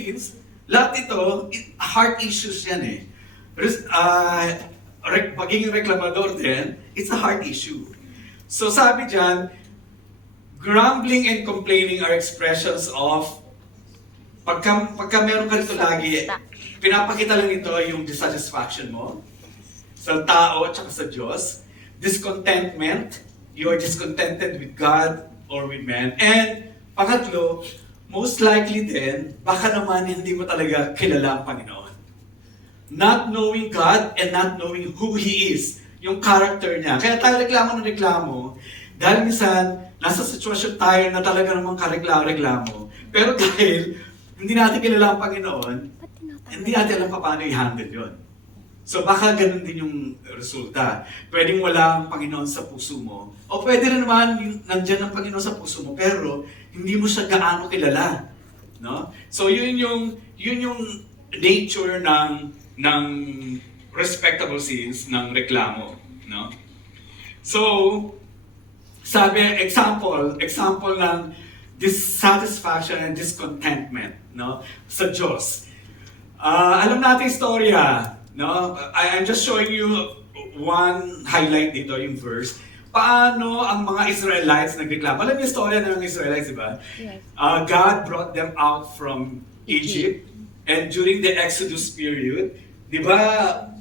sins, lahat ito, heart issues yan eh. Pagiging reklamador din, it's a heart issue. So sabi dyan, grumbling and complaining are expressions of, pagka meron ka rito lagi, pinapakita lang ito yung dissatisfaction mo sa tao at saka sa Diyos. Discontentment, you are discontented with God or with man. And pangatlo, most likely din, baka naman hindi mo talaga kilala ang Panginoon. Not knowing God and not knowing who He is, yung character niya. Kaya tayo reklamo ng reklamo, dahil minsan, nasa sitwasyon tayo na talaga namang kareklamo. Pero dahil hindi natin kilala ang Panginoon, hindi natin alam paano i-handle yun. So baka ganun din yung resulta. Pwedeng wala ang Panginoon sa puso mo, o pwede rin naman yung nandyan ang Panginoon sa puso mo, pero hindi mo siya gaano kilala. No? So yun yung nature ng respectable sins ng reklamo. No? So, sabi, example ng dissatisfaction and discontentment, no, sa Diyos. Alam natin istorya, no? I'm just showing you one highlight dito, yung verse. Paano ang mga Israelites nagreklamo? Alam niyo yung istorya ng Israelites, di ba? Yes. God brought them out from Egypt, and during the Exodus period, di ba,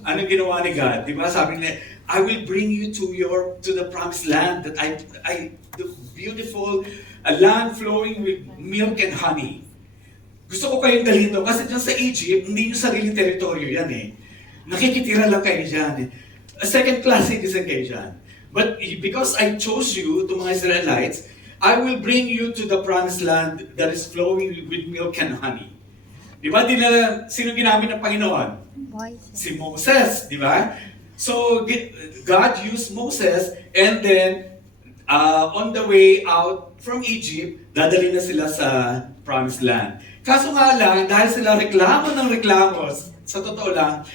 anong ginawa ni God? Di ba, sabi niya, I will bring you to the promised land that the beautiful land flowing with milk and honey. Gusto ko kayong dalhin doon kasi dyan sa Egypt, hindi nyo sarili teritoryo yan eh. Nakikitira lang kayo dyan eh. A second class citizen kayo dyan. But because I chose you, to mga Israelites, I will bring you to the promised land that is flowing with milk and honey. Di ba? Sino ginamit ng Panginoon? Si Moses, di ba? So, God used Moses, and then, on the way out from Egypt, dadali na sila sa promised land. Kaso nga lang, dahil sila reklamo ng reklamos, sa totoo lang,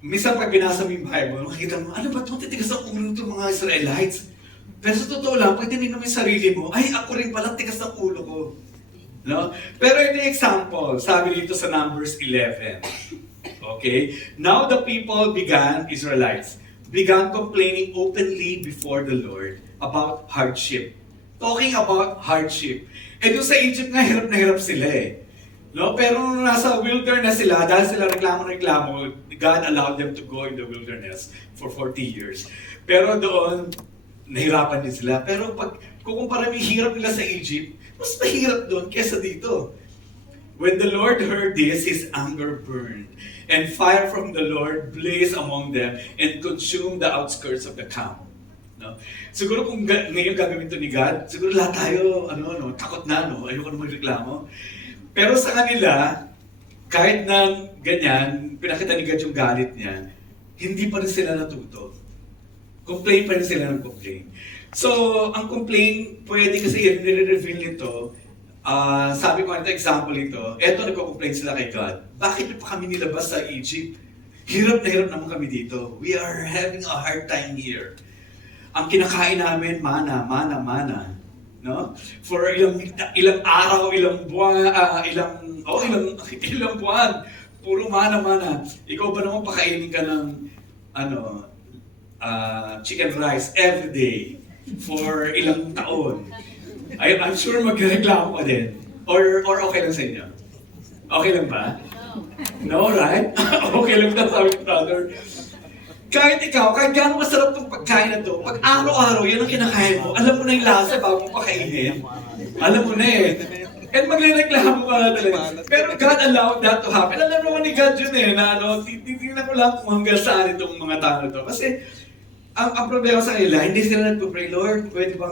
minsan pag binasa mo yung Bible, makikita mo, ano ba ito? Titigas ang ulo itong mga Israelites. Pero sa totoo lang, pag tinignan mo yung sarili mo, ay, ako rin pala, tigas ang ulo ko. No? Pero ito yung example, sabi dito sa Numbers 11. Okay? Now the people Israelites, began complaining openly before the Lord about hardship. Talking about hardship. Eh doon sa Egypt nga, hirap na hirap sila eh. No? Pero nung nasa wilderness sila, dahil sila reklamo, God allowed them to go in the wilderness for 40 years. Pero doon, nahirapan din sila. Pero pag kukumpara mo yung hirap nila sa Egypt, mas mahirap doon kesa dito. When the Lord heard this, His anger burned, and fire from the Lord blazed among them and consumed the outskirts of the camp. No? Siguro kung ngayon gagawin ito ni God, siguro lahat tayo, takot na, ayoko na magreklamo. Pero sa kanila, kahit na ganyan, pinakita ni God yung galit niya, hindi pa rin sila natuto. Complain pa rin sila ng complain. So, ang complain, pwede kasi i-reveal nito. Sabi ko ito, example ito, eto nagko-complain sila kay God. Bakit niyo pa kami nilabas sa Egypt? Hirap na hirap naman kami dito. We are having a hard time here. Ang kinakain namin, mana. No? For ilang araw, ilang buwan, ilang buwan. Puro mana. Ikaw ba naman pakainin ka ng chicken rice every day for ilang taon? I'm sure magreklamo ka din. Or okay lang sa inyo? Okay lang ba? No, right? Okay lang na sabi ni brother. Kahit ikaw, kahit gano'ng masarap itong pagkain na to, pag araw-araw yan ang kinakain mo, alam mo na yung lasa bago mo pakainin. Alam mo na eh. And magre-reklamo ka na talaga. Pero God allowed that to happen. Alam naman ni God yun eh, na titignan ko lang kung hanggang saan itong mga tao to. Kasi, ang problema sa kanila, hindi sila nagpo-pray, Lord, pwede ba